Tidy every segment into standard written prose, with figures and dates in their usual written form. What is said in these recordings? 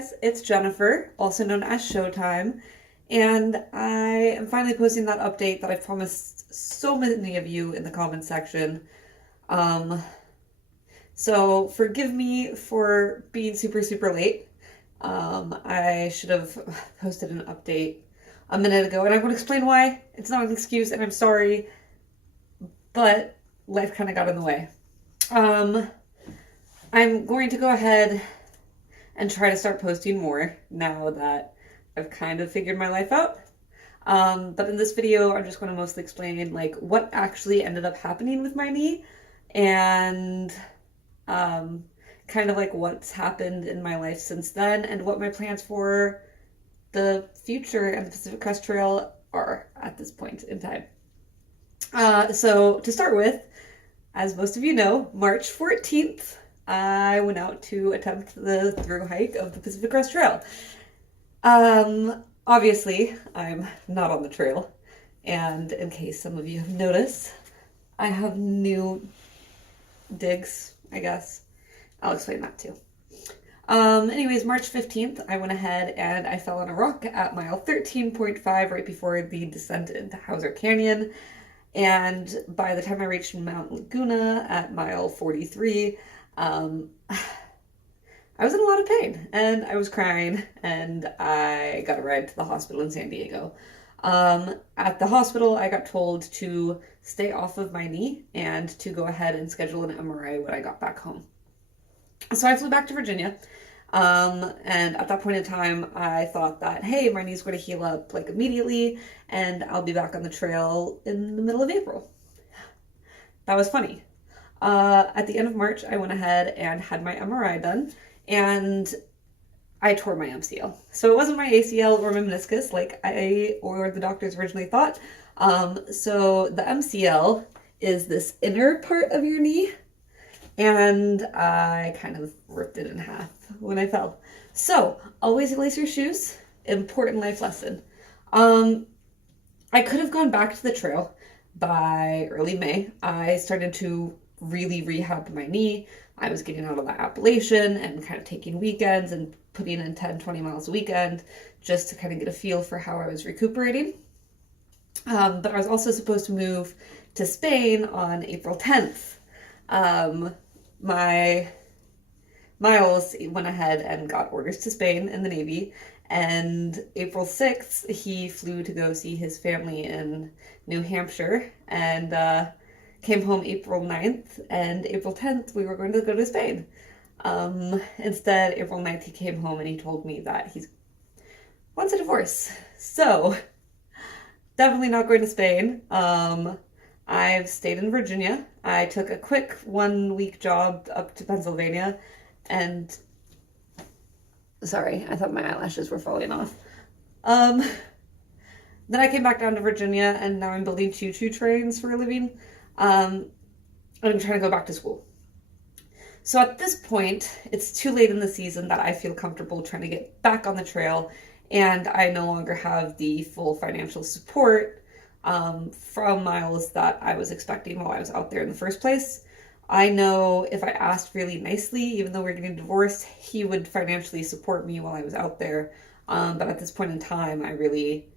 It's Jennifer, also known as Showtime, and I am finally posting that update that I promised so many of you in the comments section. Um, so forgive me for being super late. I should have posted an update a minute ago, and I won't explain why. It's not an excuse, and I'm sorry, but life kind of got in the way. I'm going to go ahead and try to start posting more now that I've kind of figured my life out. But in this video, I'm just going to mostly explain like what actually ended up happening with my knee and kind of like what's happened in my life since then and what my plans for the future and the Pacific Crest Trail are at this point in time. So to start with, as most of you know, March 14th, I went out to attempt the thru hike of the Pacific Crest Trail. Obviously, I'm not on the trail, and in case some of you have noticed, I have new digs, I guess. I'll explain that too. Anyways, March 15th, I went ahead and I fell on a rock at mile 13.5 right before the descent into Hauser Canyon. And by the time I reached Mount Laguna at mile 43, I was in a lot of pain and I was crying and I got a ride to the hospital in San Diego. At the hospital, I got told to stay off of my knee and to go ahead and schedule an MRI when I got back home. So I flew back to Virginia. And at that point in time, I thought that, hey, my knee's going to heal up like immediately and I'll be back on the trail in the middle of April. That was funny. At the end of March, I went ahead and had my MRI done, and I tore my MCL. So it wasn't my ACL or my meniscus like I or the doctors originally thought. So the MCL is this inner part of your knee, and I kind of ripped it in half when I fell. So always lace your shoes. Important life lesson. I could have gone back to the trail by early May. I started to really rehab my knee. I was getting out of that Appalachian and kind of taking weekends and putting in 10, 20 miles a weekend just to kind of get a feel for how I was recuperating. But I was also supposed to move to Spain on April 10th. My Miles went ahead and got orders to Spain in the Navy, and April 6th, he flew to go see his family in New Hampshire, and came home April 9th, and April 10th, we were going to go to Spain. Instead, April 9th, he came home and he told me that he wants a divorce. So, definitely not going to Spain. I've stayed in Virginia. I took a quick 1-week job up to Pennsylvania, and sorry, I thought my eyelashes were falling off. Then I came back down to Virginia, and now I'm building choo-choo trains for a living. I'm trying to go back to school. So at this point, it's too late in the season that I feel comfortable trying to get back on the trail, and I no longer have the full financial support from Miles that I was expecting while I was out there in the first place. I know if I asked really nicely, even though we're getting divorced, he would financially support me while I was out there. But at this point in time, I really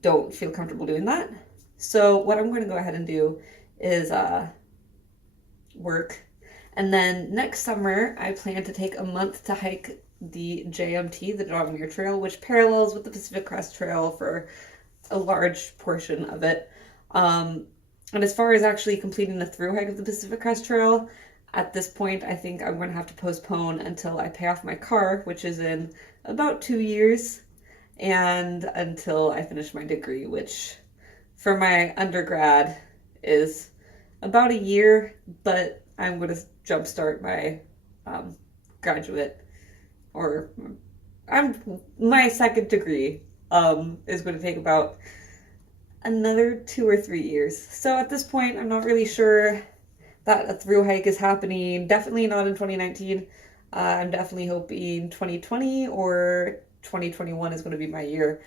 don't feel comfortable doing that. So what I'm going to go ahead and do is work. And then next summer, I plan to take a month to hike the JMT, the John Muir Trail, which parallels with the Pacific Crest Trail for a large portion of it. And as far as actually completing the thru hike of the Pacific Crest Trail, at this point, I think I'm going to have to postpone until I pay off my car, which is in about 2 years, and until I finish my degree, which for my undergrad is about a year, but I'm going to jumpstart my graduate, or my second degree is going to take about another 2 or 3 years. So at this point, I'm not really sure that a thru hike is happening. Definitely not in 2019. I'm definitely hoping 2020 or 2021 is going to be my year.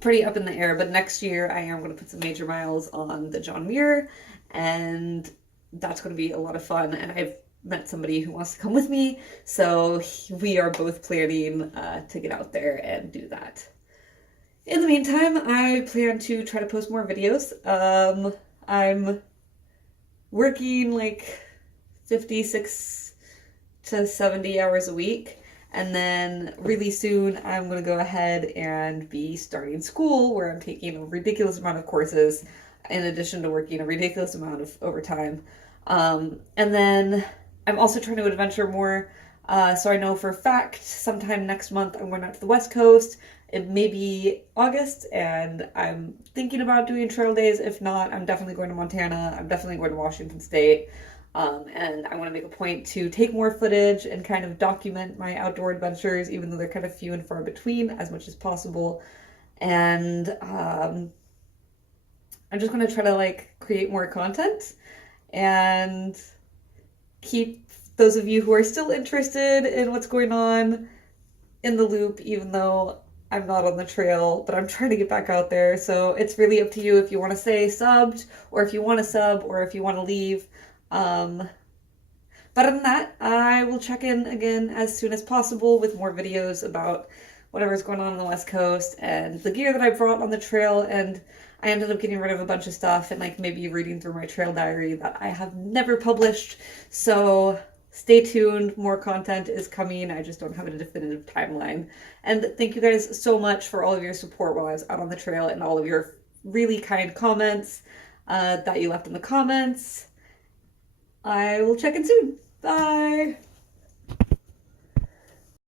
Pretty up in the air, but next year I am going to put some major miles on the John Muir, and that's going to be a lot of fun. And I've met somebody who wants to come with me, so we are both planning to get out there and do that. In the meantime, I plan to try to post more videos. I'm working like 56 to 70 hours a week. And then really soon I'm going to go ahead and be starting school where I'm taking a ridiculous amount of courses in addition to working a ridiculous amount of overtime. And then I'm also trying to adventure more. So I know for a fact sometime next month I'm going out to the West Coast. It may be August, and I'm thinking about doing trail days. If not, I'm definitely going to Montana. I'm definitely going to Washington State. And I want to make a point to take more footage and kind of document my outdoor adventures, even though they're kind of few and far between, as much as possible. And I'm just going to try to like create more content and keep those of you who are still interested in what's going on in the loop, even though I'm not on the trail, but I'm trying to get back out there. So it's really up to you if you want to stay subbed, or if you want to sub, or if you want to leave. But other than that, I will check in again as soon as possible with more videos about whatever's going on the West Coast and the gear that I brought on the trail. And I ended up getting rid of a bunch of stuff and like maybe reading through my trail diary that I have never published. So stay tuned. More content is coming. I just don't have a definitive timeline. And thank you guys so much for all of your support while I was out on the trail and all of your really kind comments that you left in the comments. I will check in soon. Bye.